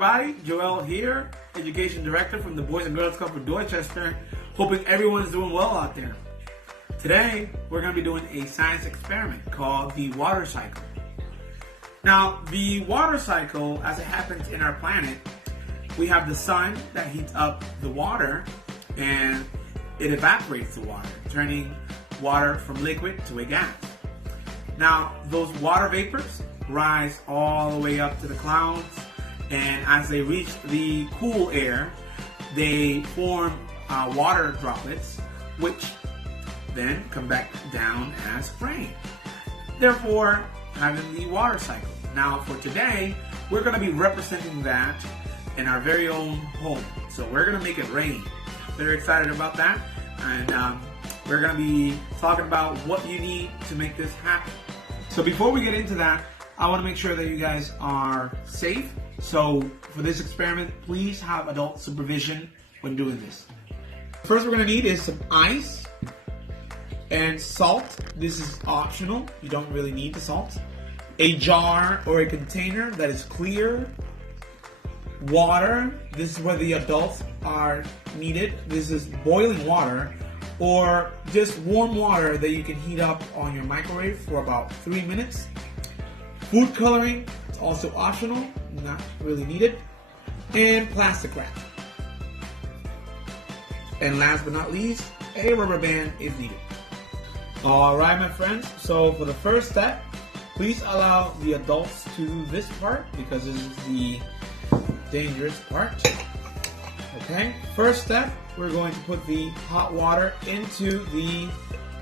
everybody, Joel here, Education Director from the Boys and Girls Club for Dorchester. Hoping everyone's doing well out there. Today, we're going to be doing a science experiment called the water cycle. Now, the water cycle, as it happens in our planet, we have the sun that heats up the water and it evaporates the water, turning water from liquid to a gas. Now, those water vapors rise all the way up to the clouds, and as they reach the cool air, they form water droplets, which then come back down as rain. Therefore, having the water cycle. Now, for today, we're going to be representing that in our very own home. So we're going to make it rain. Very excited about that, and we're going to be talking about what you need to make this happen. So before we get into that, I want to make sure that you guys are safe. So for this experiment, please have adult supervision when doing this. First we're going to need is some ice and salt. This is optional. You don't really need the salt. A jar or a container that is clear. Water. This is where the adults are needed. This is boiling water or just warm water that you can heat up on your microwave for about 3 minutes. Food coloring, it's also optional, not really needed. And plastic wrap. And last but not least, a rubber band if needed. Alright my friends, so for the first step, please allow the adults to do this part because this is the dangerous part. Okay, first step, we're going to put the hot water into the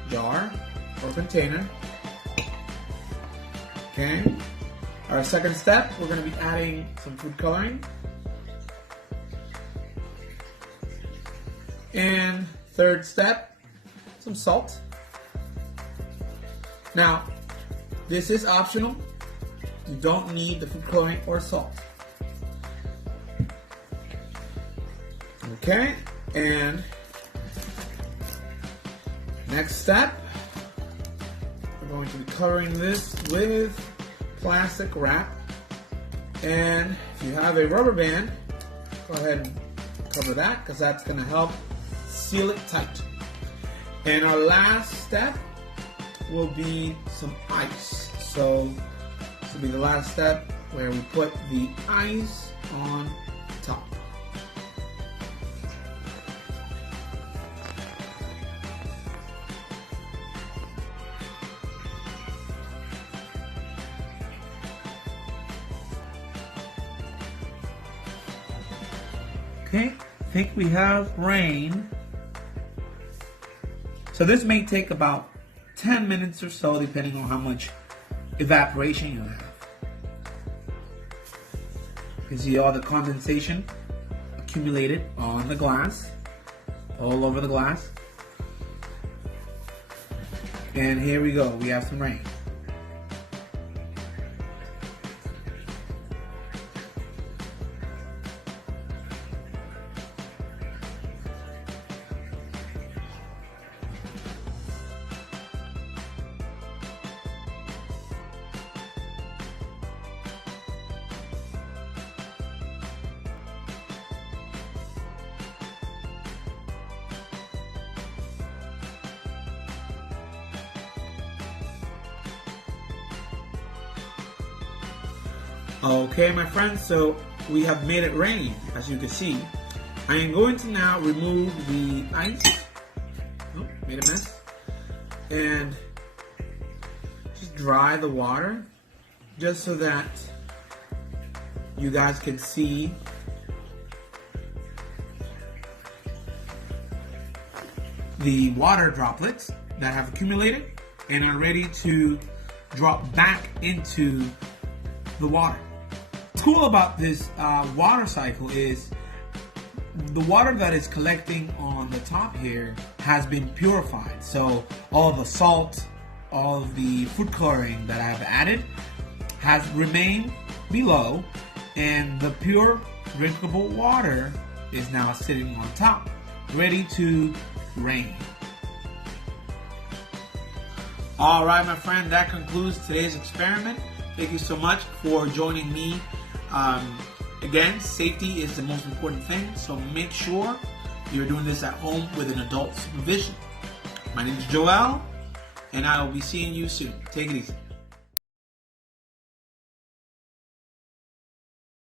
jar or container. Okay, our second step, we're going to be adding some food coloring. And third step, some salt. Now, this is optional. You don't need the food coloring or salt. Okay, and next step, we're going to be covering this with plastic wrap. And if you have a rubber band, go ahead and cover that because that's going to help seal it tight. And our last step will be some ice. So this will be the last step where we put the ice on top. Okay, I think we have rain. So this may take about 10 minutes or so, depending on how much evaporation you have. You can see all the condensation accumulated on the glass, all over the glass. And here we go, we have some rain. Okay, my friends, so we have made it rain, as you can see. I am going to now remove the ice. Oh, made a mess. And just dry the water, just so that you guys can see the water droplets that have accumulated and are ready to drop back into the water. What's cool about this water cycle is the water that is collecting on the top here has been purified. So all the salt, all of the food coloring that I have added has remained below, and the pure drinkable water is now sitting on top, ready to rain. Alright my friend, that concludes today's experiment. Thank you so much for joining me Again, safety is the most important thing, so make sure you're doing this at home with an adult supervision. My name is Joel, and I will be seeing you soon. Take it easy.